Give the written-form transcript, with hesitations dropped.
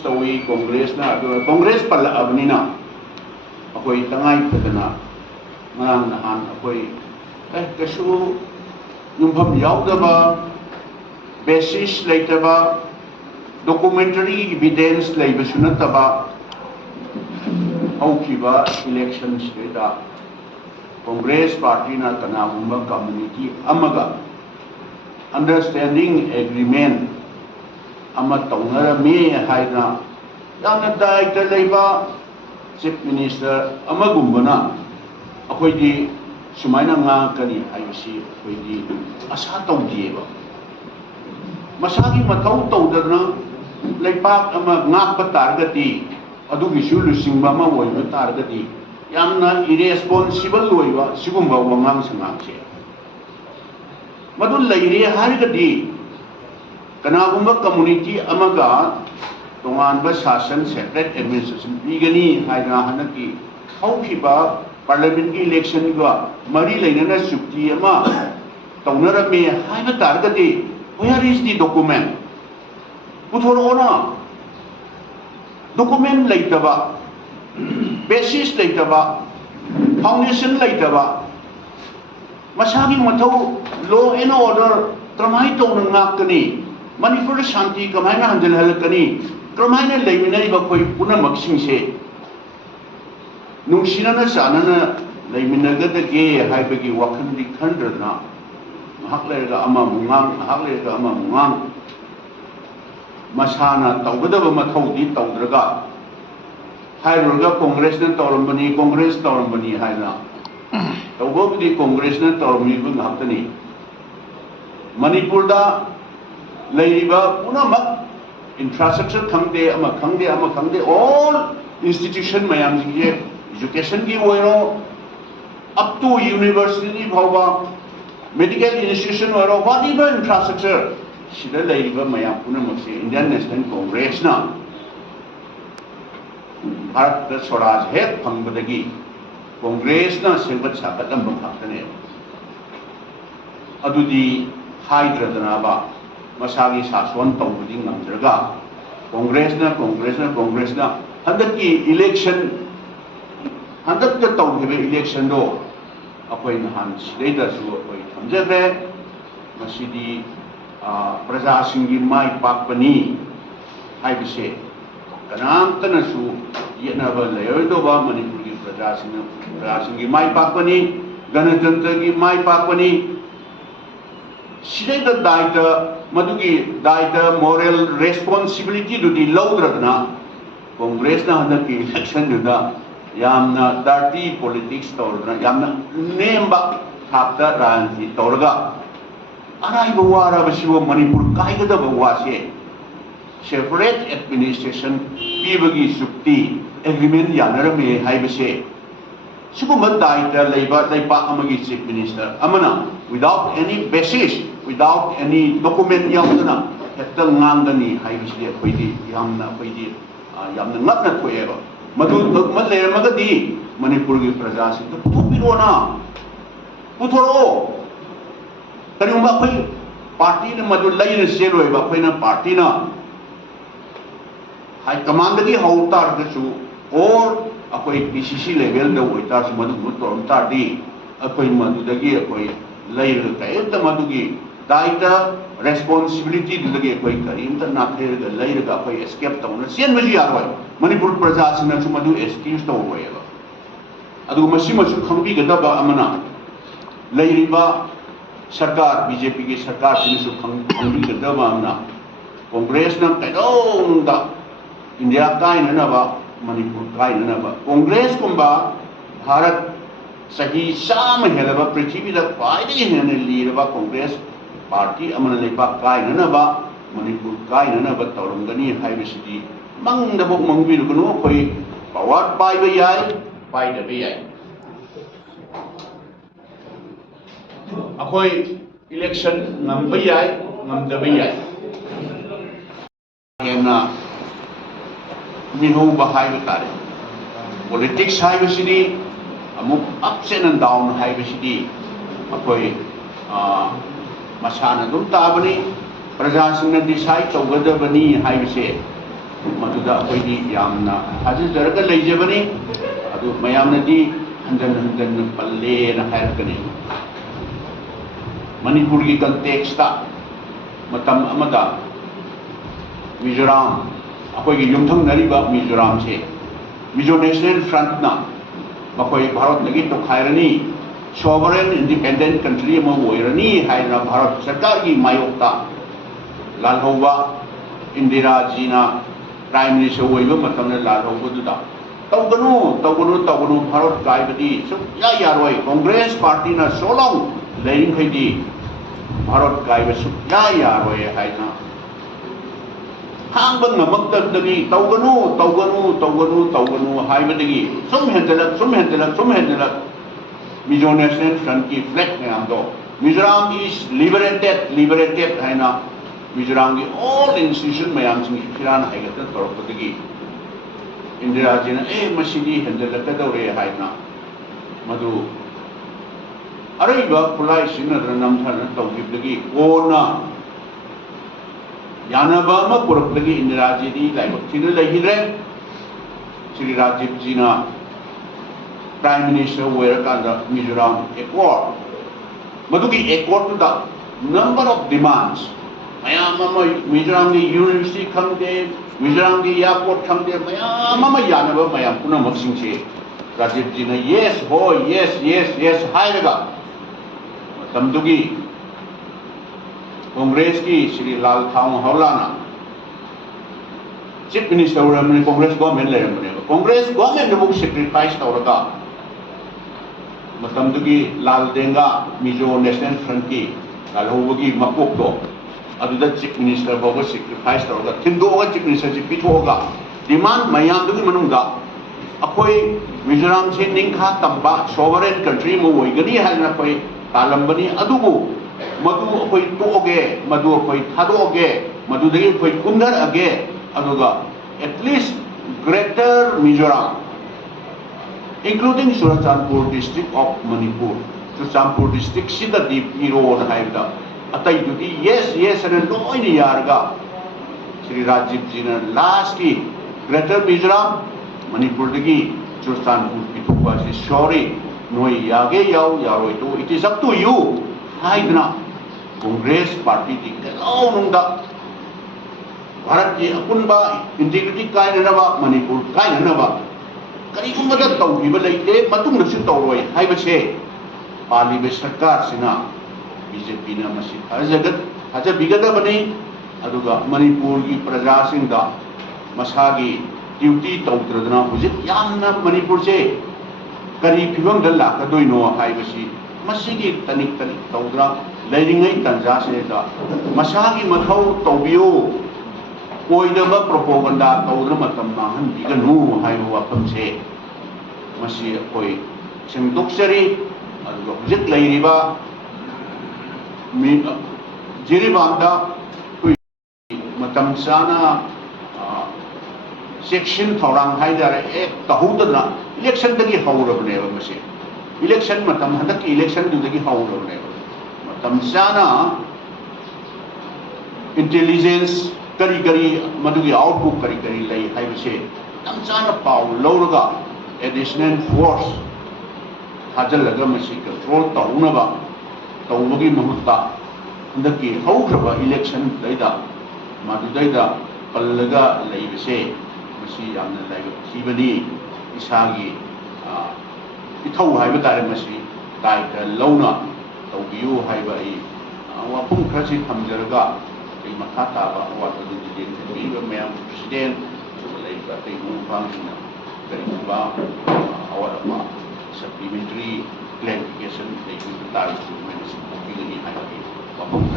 तवी कांग्रेस ना कांग्रेस पल अबनी ना अकोई तंगाई Fadna ngang nahan akoi kasu yumpham yaudaba basis leitaba documentary evidence leibasu nataba haukiba elections data congress party na kanagumba community amaga understanding agreement ama taunara me haina yamna daita leiba chief minister amagumbana अखोई सुमायना kani हाइबसी अखोई आशा तौदिएबा मसागी मथौ तौदना लेपाक अमा ngaप तारगति अदुगिसु लुसिंबा मा ओइबा तारगति यामना इरेस्पोंसिबल ओइबा सिगुंबा वंगाम संगाचे मदु लैरे हारगदि कनागुंबा community अमगा तोंगानबा शासन separate administration पीगनी हाइना हनकी हौखिबा पार्लियामेंट की इलेक्शन का मरी लेना चुक्ति तौनरमे तारगदी वेयर इज द डॉक्यूमेंट पुथोरना डॉक्यूमेंट लेतबा बेसिस लेतबा फाउंडेशन लेतबा मसागी मथौ लॉ एंड ऑर्डर क्रमाई तौन नाकनी मणिपुर शांति कमायना हंजल हलकनी क्रमायना लेमिनाइबा कोई पुनमक्सिंगसे नुंसिना चानना लेमिनगदगे हाइबगी वखंदी खंड्रना हकलेगा अमा मुंगांग हकलेगा अमा मुंगांग मसाना तौगदब मथौदी तौद्रगा हाइरगा कांग्रेस ने तौरंबनी हाइना तौबोबदी कांग्रेस ने तौरमी बुंगातनी मणिपुर दा लेरिबा पुनमक इंफ्रास्ट्रक्चर खंगदे ऑल इंस्टीट्यूशन मयाम जिगे एजुकेशन की ओरो अप टू यूनिवर्सिटी भावा मेडिकल इंस्टीट्यूशन ओरो व्हाटएवर इंफ्रास्ट्रक्चर सिदा लेरिबा मया पुनमसे इंडियन नेशनल कांग्रेस ना भारत स्वराज हेक फंगबदगी कांग्रेस ना सेंगत साकतम बखातने अदुदी हाइद्रदनाबा मसागी शासन तौबदी नमद्रगा कांग्रेस ना हंदकी इलेक्शन हंदक तौखिबे इलेक्शन दो अखोई नहान सिदैदसु अखोई थमजग्रे मसिदी प्रजासिंगी माई पाकपनी हाइबसे कनामतनसु येनबा लेयरदोबा मणिपुर की प्रजासिंगी माई पाकपनी गणतंत्र की माई पाकपनी सिदैद दायित्व मदुगी दायित्व मोरल रेस्पॉन्सिबिलिटी दुदी लौद्रगना कांग्रेस ना हंदकी इलेक्शन दुदा यामना डार्टी पॉलिटिक्स तौरना यामना नेमबा थापता राजनीति तौरगा अराइबा वाराबसिबो मणिपुर कायगदब वासे सेपरेट एडमिनिस्ट्रेशन पीबगी सुक्ति एग्रीमेंट यानरमे हाइबसे सिगुम्बा दायित्व लेबा लेपा अमगी चीफ मिनिस्टर अमना without any basis without any document यावदना हेक्ता ngang हाइबसे अखोइदी यामना ngapna thoyeba मधु लेरमगदी मणिपुर की प्रजा से पुथोपिरोना पुथोरो करियुंबा कोई पार्टी ने मधु लैन सेरोइबा कोइना पार्टी ना हाई कमांड दी हौतार गसु और अकोई पीसीसी लेवल द होइतार से मधु मुतोम तादी अकोई मधुदगी अकोई लैर कयत मधुगी दायित्व रेस्पॉन्सिबिलिटी दुदगी अकोई करिम त नाथेर लैर का अकोई एस्केप तौना सेन बजी यारोय मणिपुर प्रजा सिंह मधु एक्सक्यूज तौरोयबा अदुगु मसिमसु खंबिगदबा अमना लैरिबा सरकार बीजेपी की सरकार सिनसु खंबिगदबा अमना कांग्रेस ना कैदोंदा इंडिया कायननबा मणिपुर कायननबा कांग्रेस कुंबा भारत सही साम हेलबा पृथ्वी दा ख्वाइदगी हेन लीरबा कांग्रेस पार्टी अमना लेबा कायननबा मणिपुर कायननबा तौरंगनी हाइबसिदी मंगदबो मंगबिरुगनो कोई पावर पाइबा याय पाइदबे याय अखोई इलेक्शन ngamba याय ngamdabe याय हेना मिनो बहाय तारे पॉलिटिक्स हाइबसिदी अमुक अप्स एंड डाउन हाइबसिदी अखोई मसाना दुम ताबनी प्रजा सिंह डिसाइड तौगदबनी हाइबसे अखोई यामना थाजरगा लेजबनी अदु मयामनदी हंजन हंजन पल्ले न हायरकनी मणिपुर की कंटेक्सटा मतम अमदा मिजोराम अखोई युमथंगनरिबा मिजोराम से मिजो नेशनल फ्रंट ना मखोई भारत लगी तो खायरनी सोवरेन इंडिपेंडेंट कंट्री में ओइरनी हायना भारत सरकार की मायोक्ता लालहौबा इंदिरा जीना प्राइम मिनिस्टर ओइबा मतमने लालहौबदुदा तौगनु भारत गायबदी सुया यारोय कांग्रेस पार्टी ना सोलोंग लेरिंखैदी भारत गायब सुया यारोय हायना हांग नमक्तदगी तौगनु हायबदगी सुम हेंदलक मिजो नेशनल फ्रंट की फ्लैग में दो मिजोराम इज लिबरेटेड है ना मिजोराम की ऑल इंस्टीट्यूशन मैम फिरान है तौरपदगी इंदिरा जी ने मसीदी हेंदलकदौरे है ना मधु अरैब खुलाई सिनद्र नमथन तौगिबदगी कोना यानबा अमा पुरकदगी इंदिरा जी दी लाइबक थिन लहिद्रे श्री राजीव जी ना प्राइम मिनिस्टर ओइरकांदा मिजोराम एकॉर्ड मधुगी एकॉर्ड दा नंबर ऑफ डिमांड्स मयाम अमा मिजोराम की यूनिवर्सिटी खंगदे मिजोराम की एयरपोर्ट खंगदे मयाम अमा यानबा मयाम पुनमक सिंगसे राजीव जी ने यस हो यस हायरगा तमदुगी कांग्रेस की श्री लाल थांग हौलाना चीफ मिनिस्टर ओइरमने कांग्रेस गवर्नमेंट लेरमने कांग्रेस गवर्नमेंट बुक सैक्रिफाइस तौरगा मतमदुगी Laldenga Mizo national front की लालहौबगी मकोक्तो अदुदा चीफ मिनिस्टर बाबा सैक्रिफाइस तौरगा थिंदोगा चीफ मिनिस्टर जी पिथोगा डिमांड मयामदुगी मनुंगा अखोई मिजोराम से निंखा तंबा सोवरेन कंट्री में ओइगनी हायना कोई तालंबनी अदुबु मधु अखोई तोगे मधु अखोई थादोगे मधुदगी अखोई कुंदरअगे अदुगा at least greater Mizoram including Churachandpur district of Manipur. Churachandpur district sida di piro na haida. Atai dudi yes and no ini yarga. Shri Rajiv ji na last ki Greater Mizoram Manipur dagi Churachandpur pitupa si sorry no yage yaro itu. It is up to you. Haidna Congress party di kalau nungda Bharat ki apunba integrity kain na ba Manipur kain na ba करीगुम्बदा तौबीबा लेते मतुंगदसु तौरोय हाइबसे पालिबे सरकार सिना BJP ना मसी थाजबिगदबनी अदुगा मणिपुर की प्रजा सिंदा मसागी duty तौद्रदना हुजिक यामना Manipur से करी फिवम the लाकदोइनो हाइबसी मसीगी तनिक तौद्रा लेरिंगै तंजा से दा मसागी मथौ तौबियो ओइदबा प्रोपोगंडा तौद्र मतम माहन बिगनु हाइबो वाफम से मसी कोई सिंदुक्सरी अदुगा हुजिक लैरिबा जिरिबांदा कोई मतम साना सेक्शन थौरांग हाइदारे एक तहुदना इलेक्शन दगी हौरबने मसी इलेक्शन मतम हदक इलेक्शन दुदगी हौरबने मतम साना इंटेलिजेंस करी मधुगी आउटपुट करी लई हाइबसे तमचाना पाउ लौरगा एडिशनल फोर्स थाजलगा मसी कंट्रोल तौनबा तौबगी महुत्ता हंदकी हौख्रबा इलेक्शन दैदा मधुदैदा पल्लगा लईबसे मसी यामना लाइब थीबनी इसागी इथौ हाइबा तारे मसी दायित्व लौना तौबियु हाइबा वापुं खरसी थमजरगा मखा ताबा अवाद मैम प्रेसिडेंट करीबा अवाद सप्लीमेंट्री क्लैरिफिकेशन वाफम